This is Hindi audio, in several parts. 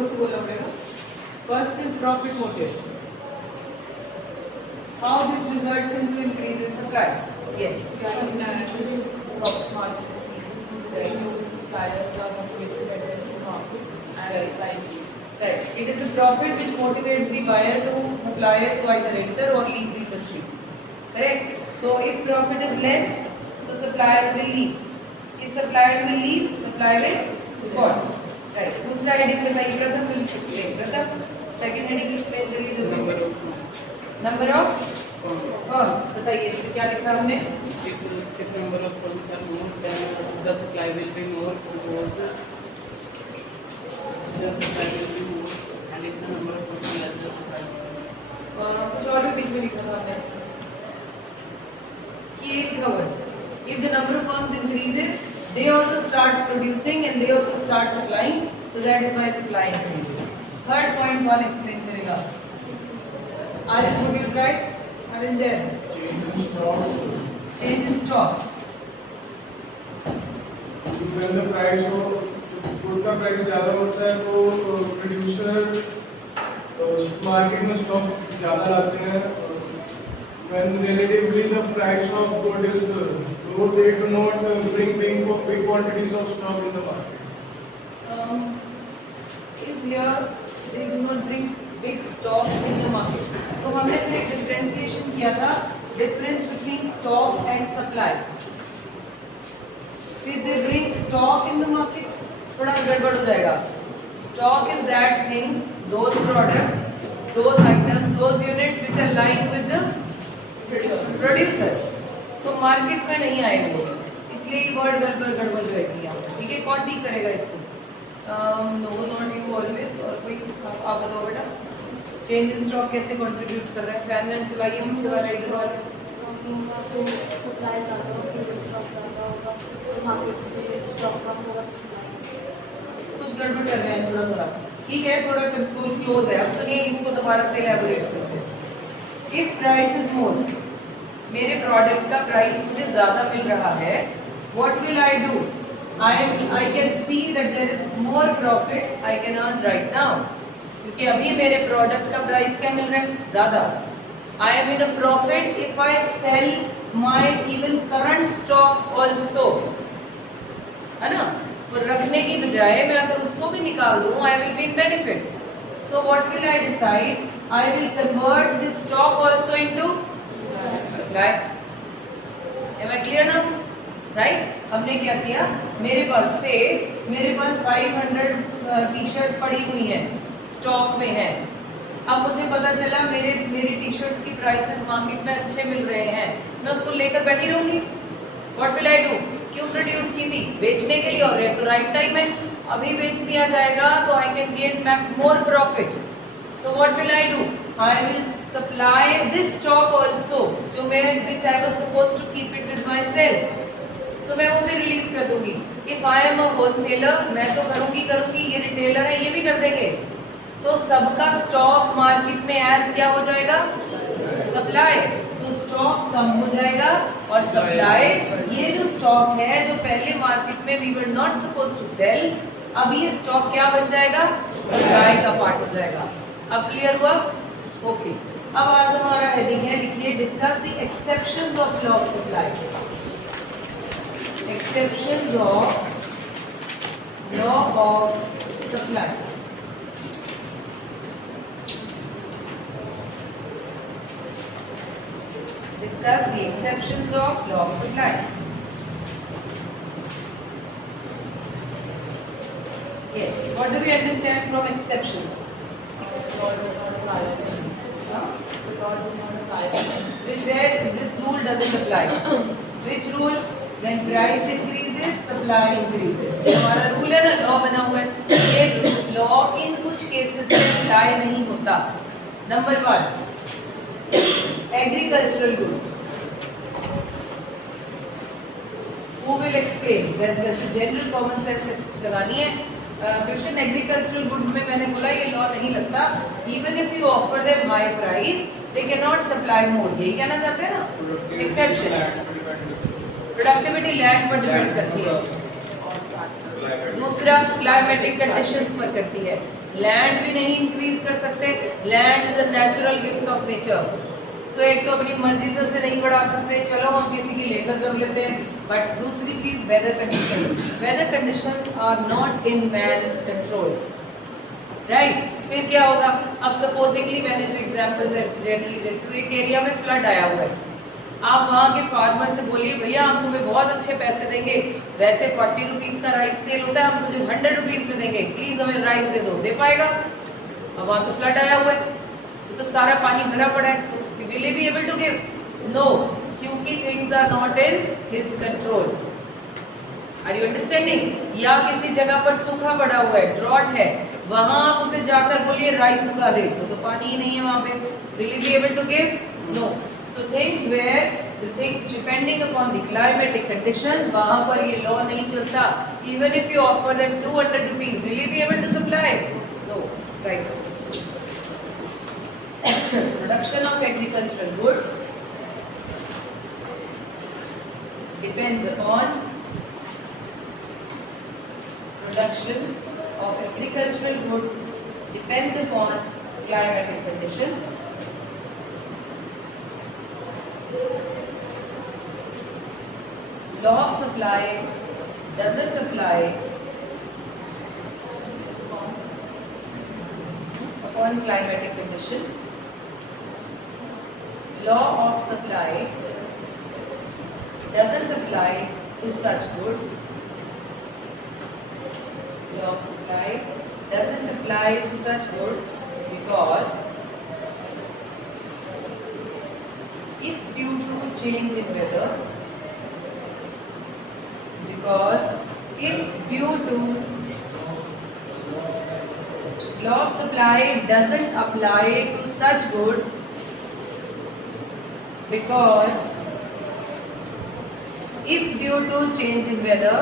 जोर से बोलना पड़ेगा। First is profit motive, how this results into increase in supply. Yes, profit margin increases due to suppliers are motivated to enter into the market and supply increases. right. It is the profit which motivates the buyer to supplier to either enter or leave the industry. Correct. So if profit is less, so suppliers will leave. If suppliers will leave, supply will fall. Right. दूसरा heading बताइए, प्रथम will explain. प्रथम second heading explain करिए जल्दी से. Number of firms बताइए, इसमें क्या लिखा हमने? If number of firms are more, then the supply will be more because the supply will be more, and if the number of firms is less, the supply will be more. कुछ और भी बीच में लिखा था हमने, ये लिखा हुआ है. If the number of firms increases, they also start producing and they also start supplying, so that is why supply increases. Third point कौन explain करेगा? Arif, would you try? Avinjay. Change in stock. When the price of good का प्राइस ज़्यादा होता है तो प्रोड्यूसर मार्केट में स्टॉक ज़्यादा लाते हैं. When relatively the price of good is low, they do not bring big quantities of stock in the market. Is here they do not bring big stock in the market. तो हमने फिर एक differentiation किया था, difference between stock and supply. फिर they bring stock in the market, थोड़ा गड़बड़ हो जाएगा. Stock is that thing, those products, those items, those units which are lying with the producer. तो मार्केट में नहीं आएंगे, इसलिए ये वर्ड गड़बड़ रहेगी यहाँ पे. ठीक है, कौन ठीक करेगा इसको? No not you always. और कोई आप बताओ बेटा, चेंज इन स्टॉक कैसे कंट्रीब्यूट कर रहा है? फैन वैन चलाइए मुझसे वाला इधर वाले. होगा तो सप्लाई ज़्यादा होगी, स्टॉक ज़्यादा होगा, तो मार्केट में स्टॉक कम होगा तो सप्लाई. कुछ गड़बड़ कर रहे हैं थोड़ा थोड़ा. ठीक है, थोड़ा कंट्रोल क्लोज है. अब सुनिए, इसको दोबारा से एलैबोरेट करते हैं. इफ प्राइस इज मोर, मेरे प्रोडक्ट का प्राइस मुझे ज़्यादा मिल रहा है, what will I do? I can see that there is more profit I can earn right now, क्योंकि अभी मेरे प्रोडक्ट का प्राइस क्या मिल रहा है? ज़्यादा. I am in a profit if I sell my even current stock also, है ना? तो रखने की बजाय मैं अगर उसको भी निकाल दूँ, I will be in benefit. So what will I decide? I will convert this stock also into supply. Am I clear now? Right. हमने क्या किया, मेरे पास 500 टी शर्ट्स पड़ी हुई हैं, स्टॉक में है. अब मुझे पता चला मेरी टी शर्ट्स की प्राइसेस मार्केट में अच्छे मिल रहे हैं, मैं उसको लेकर बैठी रहूंगी? What will I do? क्यों प्रोड्यूस की थी? बेचने के लिए, हो रहे हैं तो राइट टाइम है, अभी बेच दिया जाएगा तो I can gain back more profit. So what will I do? I will supply this stock also, जो मैं which I was supposed to keep it with myself. तो मैं वो भी रिलीज कर दूंगी. If I am a wholesaler, मैं तो करूंगी, ये रिटेलर है, ये भी कर देंगे. तो सबका स्टॉक मार्केट में एज क्या हो जाएगा? सप्लाई. तो स्टॉक कम हो जाएगा और सप्लाई, ये जो स्टॉक है जो पहले मार्केट में we were not suppose to sell, अब ये स्टॉक क्या बन जाएगा? सप्लाई का पार्ट हो जाएगा. अब क्लियर हुआ? ओके. अब आज हमारा हेडिंग है, लिखिए, discuss the exceptions of law of supply. Exceptions of law of supply. Discuss the exceptions of law of supply. Yes. What do we understand from exceptions? Which where this rule doesn't apply. Which rule? When price increases, supply increases. हमारा रूल है ना, लॉ बना हुआ है. ये लॉ इन कुछ केसेस में अप्लाई नहीं होता. Number 1, agricultural goods. Who will explain? वैसे जनरल कॉमन सेंस लगानी है. क्वेश्चन एग्रीकल्चरल गुड्स में मैंने बोला ये लॉ नहीं लगता. Even if you offer them my price, they can not supply मोर. यही कहना चाहते हैं ना. एक्सेप्शन, प्रोडक्टिविटी लैंड पर डिपेंड करती है. दूसरा, क्लाइमेटिक कंडीशंस पर करती है. लैंड भी नहीं इंक्रीज कर सकते, land is a natural gift of nature. So एक तो अपनी मर्जी से उसे नहीं बढ़ा सकते, चलो हम किसी की लेकर कर लेते हैं, बट दूसरी चीज weather conditions are not in man's control, right. फिर क्या होगा, अब सपोजिंगली मैंने जो एग्जांपल जनरली देती हूँ, एक एरिया में फ्लड आया हुआ है, आप वहाँ के फार्मर से बोलिए भैया हम तुम्हें बहुत अच्छे पैसे देंगे, वैसे 40 रुपीज का राइस सेल होता है, हम तुझे 100 रुपीज में देंगे, प्लीज हमें राइस दे दो, दे पाएगा? अब वहाँ तो फ्लड आया हुआ है, तो सारा पानी भरा पड़ा है, तो will he be able to give? No, क्योंकि things are not in his control. Are you understanding? या किसी जगह पर सूखा पड़ा हुआ है, ड्रॉट है, वहां आप उसे जाकर बोलिए राइस उगा दे, तो पानी ही नहीं है वहां पे, will he be able to give? No. So things where the things depending upon the climatic conditions, वहां पर ये लॉ नहीं चलता. Even if you offer them 200 rupees, will he be able to supply? No. Right. Production of agricultural goods depends upon climatic conditions. Law of supply doesn't apply upon climatic conditions. Law of supply doesn't apply to such goods. Law of supply doesn't apply to such goods because if due to change in weather, law of supply doesn't apply to such goods because if due to change in weather,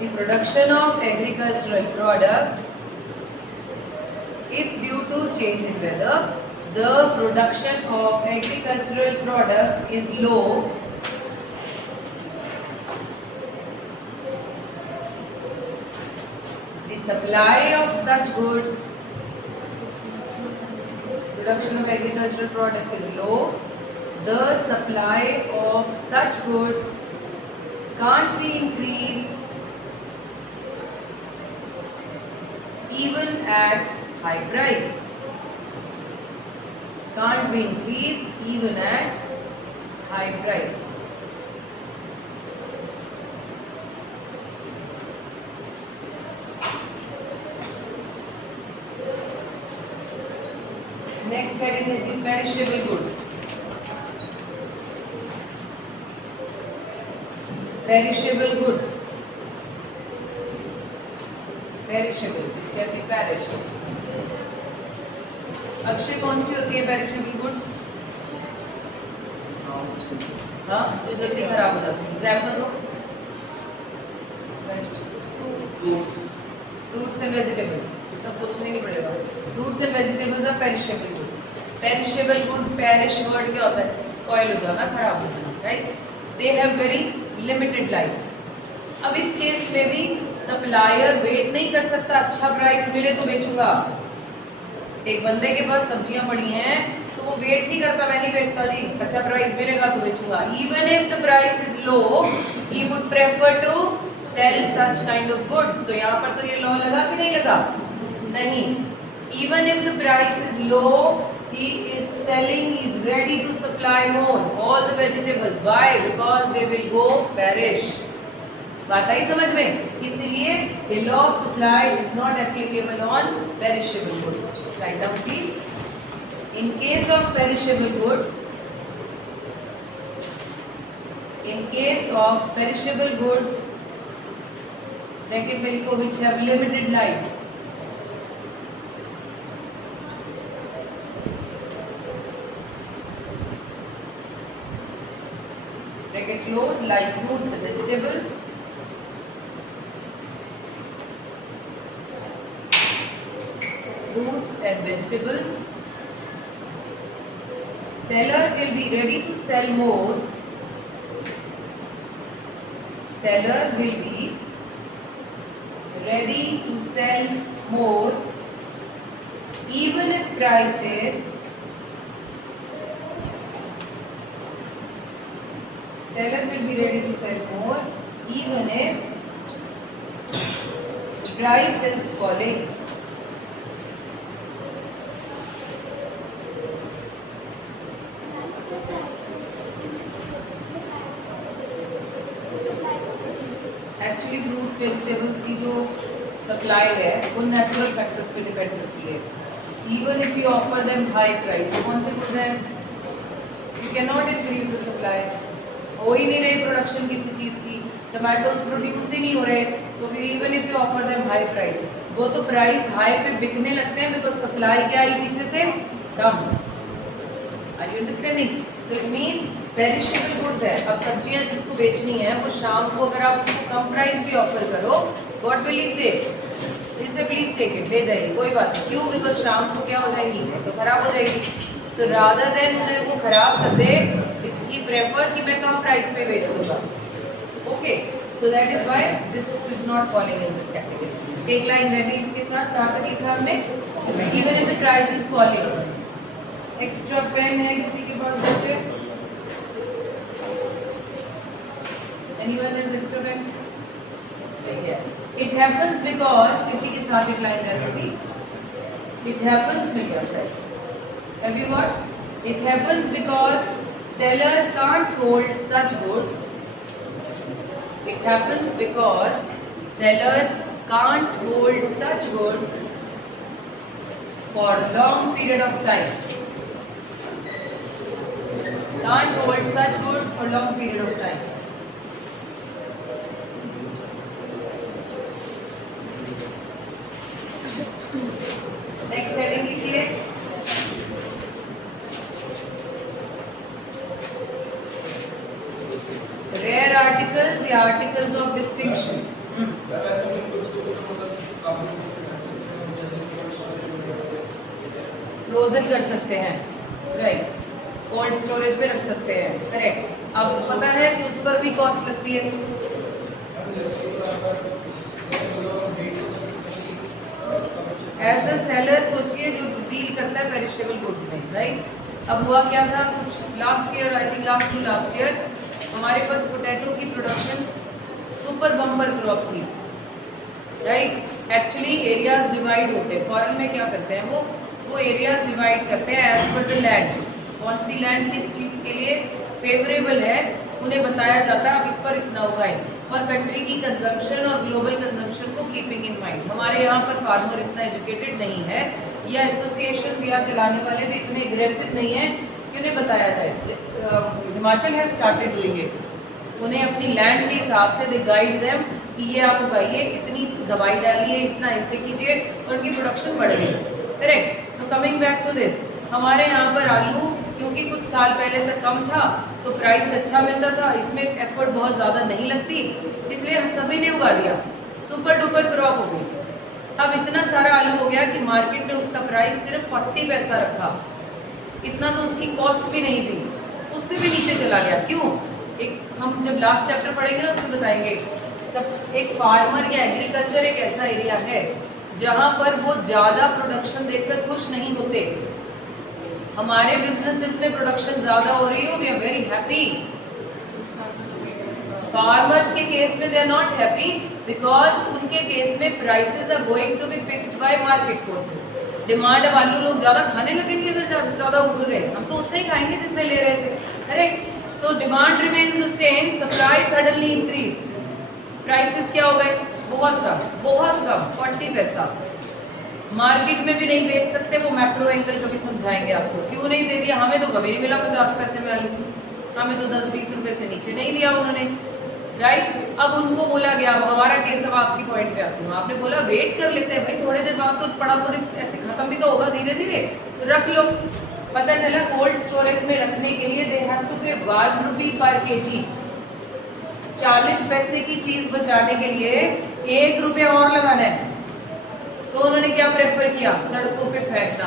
the production of agricultural product, if due to change in weather, the production of agricultural product is low, the supply of such good, production of agricultural product is low, the supply of such good can't be increased even at high price. Can't be increased even at high price. Next heading is in perishable goods. Perishable goods. Perishable, which can be perished. Akshay कौन सी होती है perishable goods? हाँ, जो जल्दी खराब हो जाती है. एग्जाम्पल दो. Fruits and vegetables. इतना सोचने नहीं पड़ेगा. Fruits and vegetables are perishable goods. Perishable goods, perish word क्या होता है? Spoil हो जाना, खराब हो जाना, right? They have very limited life. अब इस केस में भी सप्लायर वेट नहीं कर सकता, अच्छा प्राइस मिले तो बेचूंगा. एक बंदे के पास सब्जियां पड़ी हैं तो वो वेट नहीं करता, मैं नहीं बेचता जी, अच्छा प्राइस मिलेगा तो बेचूंगा. Even if the price is low, he would prefer to sell such kind of goods. तो यहाँ पर तो ये लॉ लगा कि नहीं लगा? नहीं. Even if the price is low, he is selling, he is ready to supply more all the vegetables. Why? Because they will go perish. बात आई समझ में? इसलिए the law of supply is not applicable on perishable goods. Write down please. In case of perishable goods, bracket में लिखो which have limited life. Bracket close, like fruits and vegetables. Fruits and vegetables. Seller will be ready to sell more. Seller will be ready sell more even if prices seller will be ready to sell more even if price is falling. Actually fruits vegetables की जो सप्लाई है वो नेचुरल फैक्टर्स पे डिपेंड करती है. Even if you offer them high price, कौन से गुड्स हैं, you can not increase the supply. हो ही नहीं रही प्रोडक्शन किसी चीज़ की, टमाटोज प्रोड्यूस ही नहीं हो रहे, तो फिर even if you offer them high price, वो तो प्राइस हाई पे बिकने लगते हैं बिकॉज सप्लाई क्या आई पीछे से कम. Are you understanding? तो इट मीन्स पेरिशेबल गुड्स है. अब सब्जियां जिसको बेचनी है वो शाम को अगर आप उसको कम प्राइस भी ऑफर करो, व्हाट विल ही से? फिर से प्लीज टेक इट, ले जाइए, कोई बात नहीं. क्यों? बिकॉज शाम को क्या हो जाएगी, तो खराब हो जाएगी. तो रादर देन मुझे वो खराब कर दे, ही प्रेफर कि मैं कम प्राइस पे बेच दूंगा. Okay, so that is why this is not falling in this category. एक लाइन रह गई इसके साथ. कहाँ तक लिखा हमने? Even if the price is falling. Extra pain है किसी के पास बच्चे? Anyone has extra pen? It happens because किसी के साथ एक लाइन रह गई. It happens मिल जाता है. Have you got? It happens because seller can't hold such goods. It happens because seller can't hold such goods for long period of time. Can't hold such goods for long period of time. Next heading लिखिए. रेयर आर्टिकल्स या आर्टिकल्स ऑफ डिस्टिंक्शन. फ्रोजन कर सकते हैं, राइट. कोल्ड स्टोरेज में रख सकते हैं, करेक्ट. अब पता है कि उस पर भी कॉस्ट लगती है. एज अ सेलर सोचिए जो डील करता है पेरिशेबल गुड्स में, राइट. अब हुआ क्या था, कुछ last year, I think last year हमारे पास पोटैटो की प्रोडक्शन सुपर बम्पर क्रॉप थी, राइट. एक्चुअली एरियाज डिवाइड होते हैं. फॉरेन में क्या करते हैं, वो एरियाज डिवाइड करते हैं एज पर द लैंड. कौन सी लैंड किस चीज़ के लिए फेवरेबल है उन्हें बताया जाता है, अब इस पर इतना उगाएं. और कंट्री की कंजम्पशन और ग्लोबल कंजम्पशन को कीपिंग इन माइंड. हमारे यहाँ पर फार्मर इतना एजुकेटेड नहीं है, या एसोसिएशन या चलाने वाले भी इतने एग्रेसिव नहीं है कि उन्हें बताया जाए. Himachal has started doing it. उन्हें अपनी लैंड के हिसाब से दे गाइड देम कि ये आप उगाइए, इतनी दवाई डालिए, इतना ऐसे कीजिए, और उनकी प्रोडक्शन बढ़ गई. करेक्ट. तो कमिंग बैक टू दिस, हमारे यहाँ पर आलू क्योंकि कुछ साल पहले तक कम था तो प्राइस अच्छा मिलता था, इसमें एफर्ट बहुत ज़्यादा नहीं लगती, इसलिए सभी ने उगा दिया. सुपर डुपर क्रॉप हो गई. अब इतना सारा आलू हो गया कि मार्केट में उसका प्राइस सिर्फ 40 पैसा रखा. इतना तो उसकी कॉस्ट भी नहीं थी, उससे भी नीचे चला गया. क्यों? एक हम जब लास्ट चैप्टर पढ़ेंगे ना उसमें बताएंगे. सब एक फार्मर या एग्रीकल्चर एक ऐसा एरिया है जहाँ पर वो ज़्यादा प्रोडक्शन देखकर खुश नहीं होते. हमारे बिजनेसेस में प्रोडक्शन ज़्यादा हो रही हो, we are very happy. Farmers के केस में they are not happy because उनके केस में prices are going to be fixed by market forces. Demand अब आलू लोग ज़्यादा खाने लगेंगे अगर ज़्यादा उग गए, हम तो उतने ही खाएंगे जितने ले रहे थे. करेक्ट. तो demand remains the same, supply suddenly increased. Prices क्या हो गए? बहुत कम 40 पैसा. मार्केट में भी नहीं बेच सकते, वो मैक्रो एंगल कभी समझाएंगे आपको. क्यों नहीं दे दिया? हमें तो कभी नहीं मिला 50 पैसे में आलू, हमें तो 10-20 रुपए से नीचे नहीं दिया उन्होंने, राइट. अब उनको बोला गया, अब हमारा केस, अब आपकी पॉइंट पे आती हूँ. आपने बोला वेट कर लेते हैं भाई, थोड़े देर बाद तो पड़ा, थोड़े ऐसे खत्म भी तो होगा धीरे धीरे, तो रख लो. पता चला कोल्ड स्टोरेज में रखने के लिए दे हैव टू पे 1 रुपी पर केजी. 40 पैसे की चीज बचाने के लिए 1 रुपया और लगाना है. तो उन्होंने क्या प्रेफर किया? सड़कों पे फेंकना.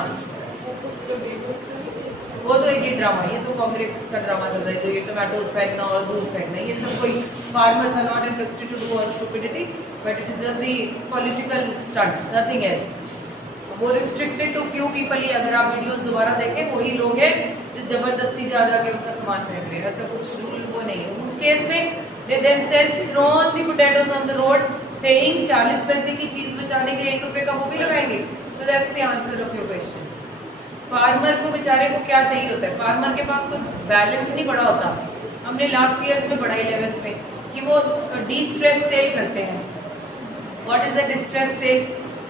वो तो एक ही ड्रामा, ये तो कांग्रेस का ड्रामा चल रहा है, तो ये टोमेटोज फेंकना और दूध फेंकना, ये सब कोई farmers are not interested to do all stupidity, but it is just the political stunt, nothing else. वो रिस्ट्रिक्टेड टू फ्यू पीपल ही, अगर आप वीडियोस दोबारा देखें वही लोग हैं जो जबरदस्ती जा के उनका सामान फेंक रहे हैं, ऐसा कुछ रूल वो नहीं है। उस केस में दे themselves thrown the potatoes on the road saying 40 पैसे की चीज बचाने के लिए 1 रुपए का वो भी लगाएंगे। So that's the answer of your question. Farmer को बेचारे को क्या चाहिए होता है, फार्मर के पास कोई बैलेंस नहीं पड़ा होता। हमने लास्ट ईयर में पढ़ा 11th में कि वो डिस्ट्रेस सेल करते हैं। What is the distress sale?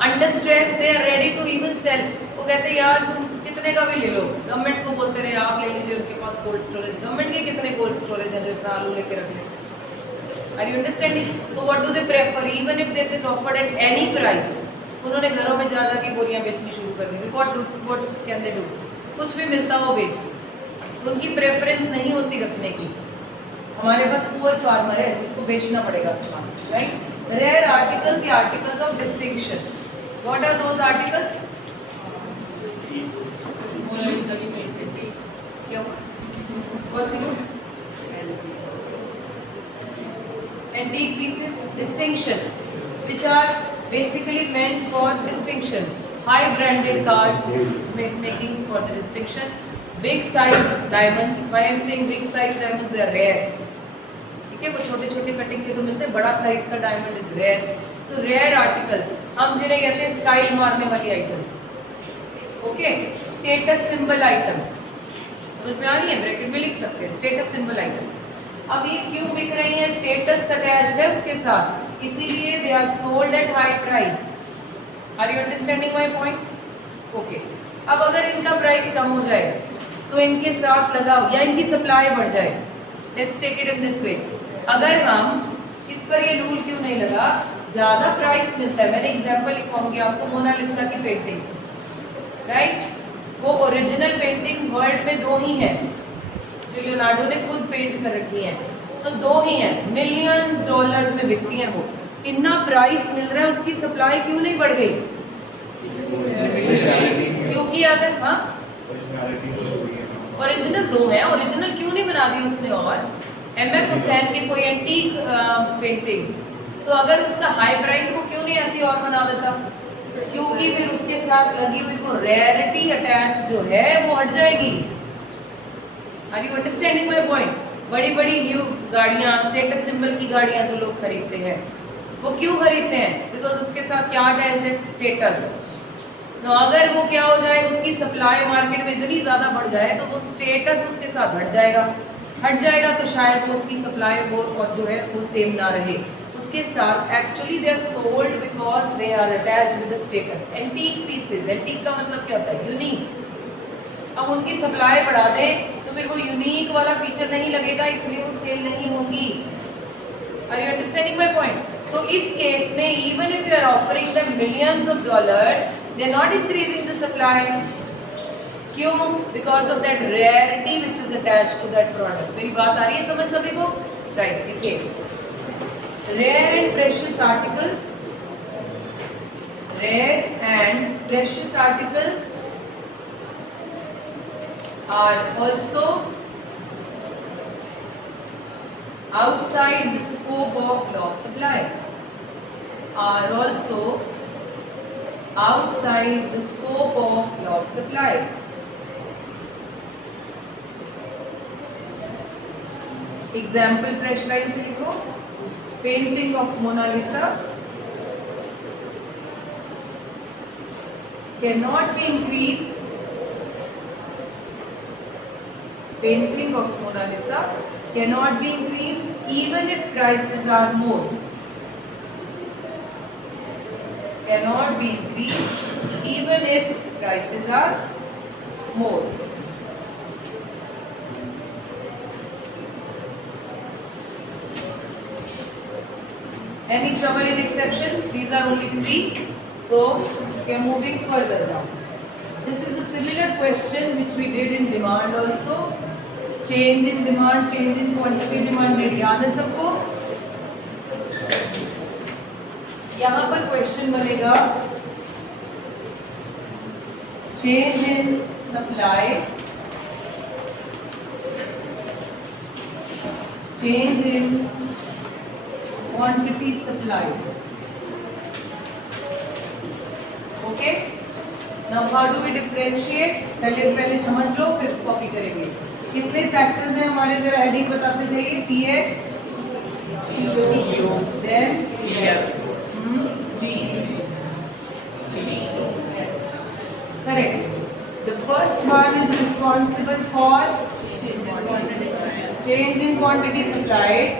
Under stress they are ready to even sell. वो कहते हैं यार तुम कितने का भी ले लो, गवर्नमेंट को बोलते रहे आप ले लीजिए, उनके पास कोल्ड स्टोरेज, गवर्नमेंट के कितने कोल्ड स्टोरेज है जो इतना आलू लेके रख ले। Are you understanding? So what do they prefer, even if that is offered at any price, उन्होंने घरों में जा के बोरियां बेचनी शुरू कर दी। What can they do? कुछ भी मिलता हो बेच। उनकी प्रेफरेंस नहीं होती रखने की। हमारे पास पुअर फार्मर है जिसको बेचना पड़ेगा सामान, राइट? रेयर आर्टिकल्स या articles of distinction, what are those articles? क्या कौन सी goods? Antique pieces, distinction, which are basically meant for distinction. High branded cars making for the distinction. Big size diamonds. Why I am saying big size diamonds? They are rare. ठीक है, वो छोटे छोटे कटिंग के तो मिलते हैं, बड़ा साइज का diamond is rare. So rare articles, हम जिन्हें कहते हैं स्टाइल मारने वाली items, okay, status symbol items, समझ में आ रही है? ब्रैकेट में लिख सकते हैं स्टेटस सिंबल आइटम्स। अब ये क्यों बिक रही है? स्टेटस अटैच्ड है उसके साथ, इसीलिए they are sold at high price. Are you understanding my point? Okay. अब अगर इनका प्राइस कम हो जाए तो इनके साथ लगाओ या इनकी सप्लाई बढ़ जाए, let's take it in this way. अगर हम इस पर ये रूल क्यों नहीं लगा, ज्यादा प्राइस मिलता है, मैंने एग्जांपल लिखवाऊंगी आपको, मोनालिसा की पेंटिंग्स, राइट? वो ओरिजिनल पेंटिंग्स वर्ल्ड में 2 ही हैं जो लियोनार्डो ने खुद पेंट कर रखी है। सो 2 ही हैं, मिलियंस डॉलर्स में बिकती हैं वो। इतना प्राइस मिल रहा है, उसकी सप्लाई क्यों नहीं बढ़ गई? क्योंकि अगर हाँ ओरिजिनल 2 है, ओरिजिनल क्यों नहीं बना दी उसने? और MM हुसैन के कोई एंटीक पेंटिंग्स, सो अगर उसका हाई प्राइस वो क्यों नहीं ऐसी और बना देता? क्योंकि फिर उसके साथ लगी हुई वो रेयरिटी अटैच जो है वो हट जाएगी। Are you understanding my point? बड़ी बड़ी गाड़ियां, स्टेटस सिंबल की गाड़ियां जो लोग खरीदते हैं, वो क्यों खरीदते हैं? बिकॉज उसके साथ क्या अटैच है? स्टेटस। तो अगर वो क्या हो जाए, उसकी सप्लाई मार्केट में इतनी ज्यादा बढ़ जाए तो वो स्टेटस उसके साथ हट जाएगा तो शायद वो उसकी सप्लाई वो और जो है वो सेम ना रहे उसके साथ। Actually they are sold because they are attached with the status. Antique pieces, antique का मतलब क्या होता है? यूनिक। अब उनकी सप्लाई बढ़ा दें तो फिर वो यूनिक वाला फीचर नहीं लगेगा, इसलिए वो सेल नहीं होगी। Are you understanding my point? तो इस केस में even if you are offering them millions of dollars, they are not increasing the supply. क्यों? Because of that rarity which is attached to that product. मेरी बात आ रही है समझ सभी को? राइट, देखिए, rare and precious articles, rare and precious articles are also outside the scope of law of supply, are also outside the scope of law of supply. Example fresh line से लिखो, painting of Mona Lisa cannot be increased. Painting of Mona Lisa cannot be increased even if prices are more. Cannot be increased even if prices are more. Any trouble in exceptions? These are only 3. So we are moving further down. This is a similar question which we did in demand also. Change in demand, change in quantity demanded, याद है सबको? यहाँ पर क्वेश्चन बनेगा change in supply, change in quantity supplied. Okay, now how do we differentiate? पहले समझ लो फिर कॉपी करेंगे. कितने फैक्टर्स हैं हमारे, जरा हेडिंग बताते जाइए. Px, Q, then G. Correct. The first one is responsible for change in quantity supplied,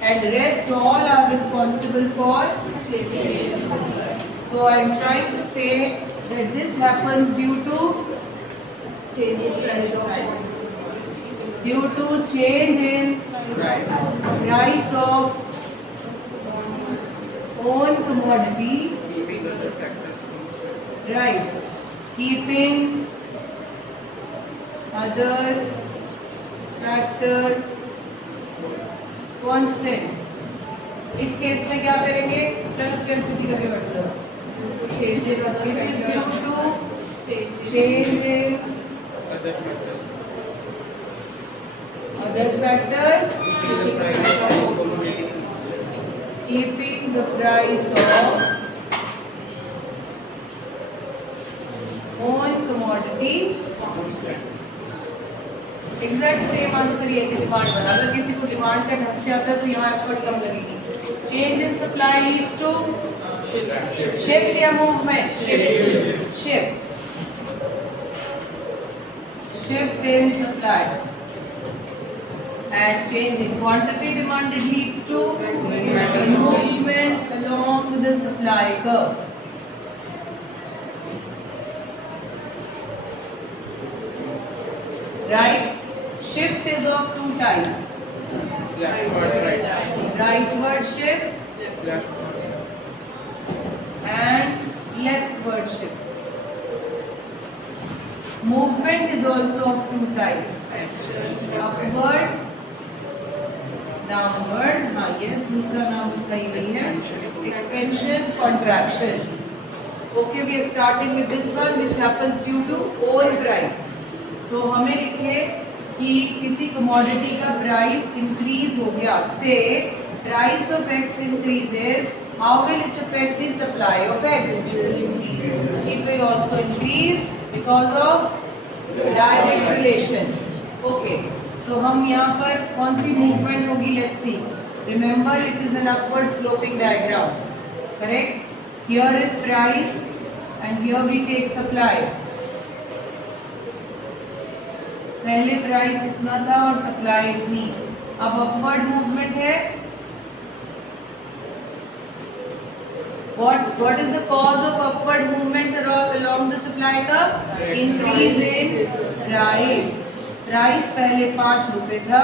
and rest all are responsible for change in supply. So I am trying to say that this happens due to change in price. Due to change in price of own commodity, Keeping other factors constant. right? Keeping other factors constant. इस केस में क्या करेंगे? कैसे करके मतलब change in other factors due to change in Other factors. other factors, Keeping the price of commodity constant. keeping the price of own commodity Constant. Exact same answer ये कि डिमांड बना. अगर किसी को डिमांड का ढंग से आता है तो यहाँ एफर्ट कम लगेगी. Change in supply leads to shift या movement. Shift in supply, and change in quantity demanded leads to movement along the supply curve. Right? Shift is of two types. Leftward, right. Rightward shift Leftward. and leftward shift. Movement is also of two types. Upward, downward. हाँ, yes, दूसरा नाम उसका यही है. Expansion, contraction. Okay, we are starting with this one, which happens due to own price. So हमें लिखे कि किसी commodity का price increase हो गया. Say price of X increases. How will it affect the supply of X? It will also increase because of direct relation. Okay. तो हम यहाँ पर कौन सी movement होगी? Let's see. Remember, it is an upward sloping diagram. Correct? Here is price, and here we take supply. पहले प्राइस इतना था और सप्लाई इतनी. अब अपवर्ड मूवमेंट है. What is the cause of upward movement along the supply curve? Increase in price. Price पहले 5 रुपए था,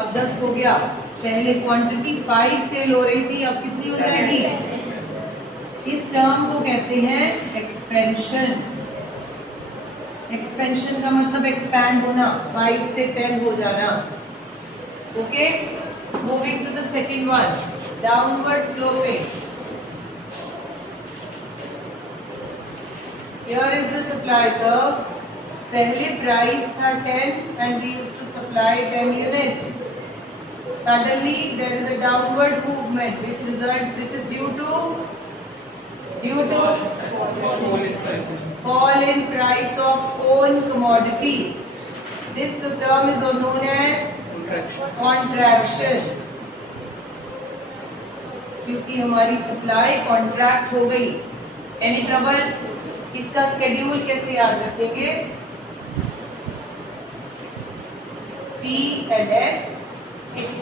अब 10 हो गया. पहले क्वांटिटी 5 सेल हो रही थी, अब कितनी हो जाएगी? इस टर्म को कहते हैं एक्सपेंशन. एक्सपेंशन का मतलब एक्सपैंड होना, 5 से 10 हो जाना. Okay, moving to the second one, downward sloping. Here is the supply curve. पहले प्राइस था 10 and we used to supply 10 units. Suddenly there is a downward movement which is due to fall in price of own commodity. This term is known as contraction. क्योंकि हमारी सप्लाई कॉन्ट्रैक्ट हो गई. Any trouble? इसका स्केड्यूल कैसे याद रखेंगे? P and S.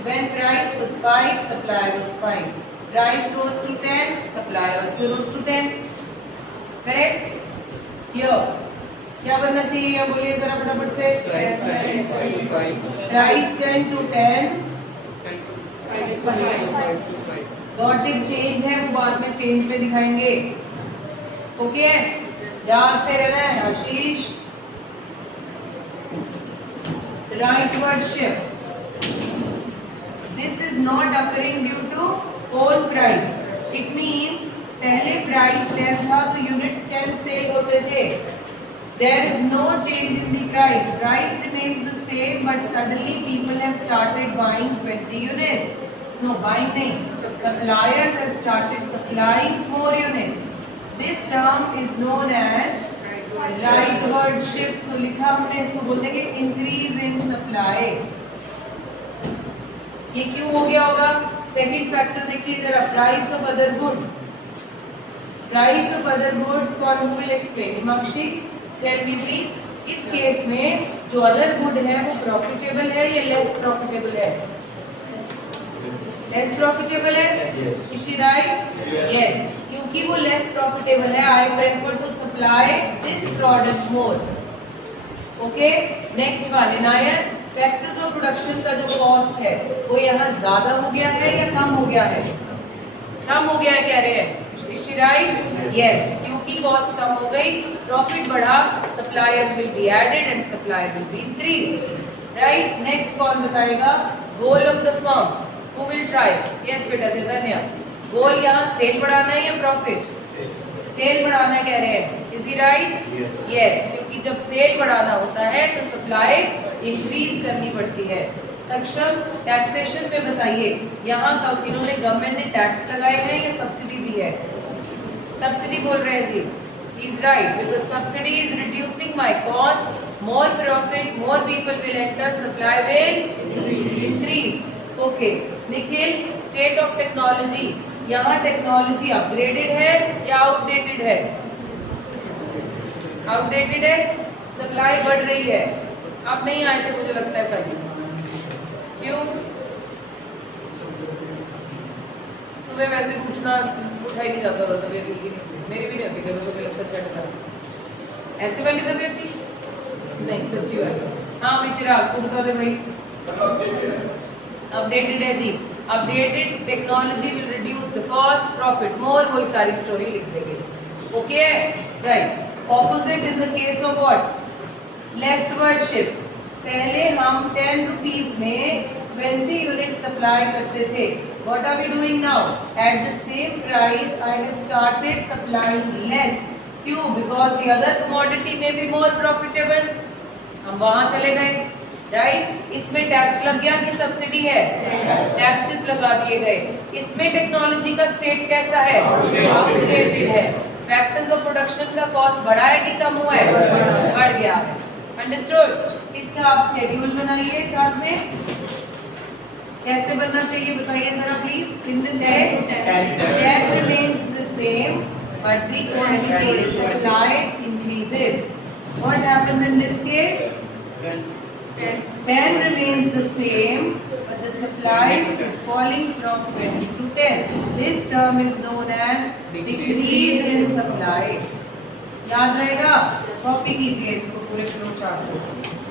When price was 5, supply was 5. Price rose to 10, supply also rose to 10. Correct? Here, क्या बनना चाहिए? या बोलिए जरा फटाफट से. Price 10 to 5. Price 10 to 10. 10 to 5. Dotted change है, वो बाद में चेंज पे दिखाएंगे. ओके, याद पे रहना है आशीष. Rightward shift. This is not occurring due to own price. It means पहले प्राइस 10 था तो यूनिट्स 10 सेल होते थे. There is no change in the price. Price remains the same, but suddenly people have started buying 20 units. No, buying nahi. Suppliers have started supplying more units. This term is known as rightward shift. तो लिखा हमने इसको बोलते हैं कि increase in supply. ये क्यों हो गया होगा? सेकंड फैक्टर देखिए जरा, price of other goods. Price of other goods कौन who will explain? Himanshi, tell me please. इस केस में जो अदर गुड है वो प्रॉफिटेबल है या लेस प्रॉफिटेबल है? लेस प्रॉफिटेबल है. Is she right? यस. क्योंकि वो लेस प्रॉफिटेबल है, I prefer to supply this product more. Okay, next one. Inayat, factors of production का जो कॉस्ट है वो यहाँ ज्यादा हो गया है या कम हो गया है? कम हो गया है कह रहे हैं. Is she right? Yes. क्योंकि कॉस्ट कम हो गई, प्रॉफिट बढ़ा, suppliers will be added and supply will be increased. Right. Next कौन बताएगा? Goal of the firm. Who will try? Yes बेटा चैतन्य. गोल यहाँ सेल बढ़ाना है या प्रॉफिट? सेल बढ़ाना कह रहे हैं. Is he right? यस. क्योंकि जब सेल बढ़ाना होता है तो सप्लाई इंक्रीज करनी पड़ती है. सक्षम, टैक्सेशन पे बताइए, यहाँ कब इन्होंने गवर्नमेंट ने टैक्स लगाए हैं या सब्सिडी दी है? सब्सिडी बोल रहे हैं जी. Is right, because subsidy is reducing my cost, more profit, more people will enter, supply will increase. Okay. Nikhil, state of technology. यहाँ टेक्नोलॉजी अपग्रेडेड है या आउटडेटेड है? आउटडेटेड है. सप्लाई बढ़ रही है. आप नहीं आए थे मुझे लगता है कल. क्यों? सुबह वैसे उठना उठा ही नहीं जाता था, तबीयत ठीक ही नहीं. मेरी भी नहीं होती कभी कभी लगता चढ़ कर. ऐसे वाली तबीयत थी? नहीं, सच्ची बात. हाँ मैं चिराग को बता दे भाई. अपडेटेड है जी. Updated technology will reduce the cost, profit more. वही सारी स्टोरी लिख देंगे. Okay, right. Opposite in the case of what? Leftward shift. पहले हम 10 रुपीज में 20 यूनिट सप्लाई करते थे. What are we doing now? At the same price I have started supplying less. क्यों? बिकॉज द अदर कमोडिटी में बी मोर प्रॉफिटेबल. हम वहां चले गए. राइट. इसमें टैक्स लग गया कि सब्सिडी है? टैक्सेस लगा दिए गए. इसमें टेक्नोलॉजी का स्टेट कैसा है? अपग्रेडेड है. फैक्टर्स ऑफ प्रोडक्शन का कॉस्ट बढ़ा है कि कम हुआ है? बढ़ गया है. अंडरस्टूड. इसका आप शेड्यूल बनाइए साथ में. कैसे बनना चाहिए बताइए जरा please. In this that remains the same but the quantity supplied increases. What happens in this case? 10 remains the same but the supply is falling from 20 to 10. This term is known as decrease in supply. याद रहेगा? कॉपी कीजिए इसको पूरे फ्लो चार्ट को.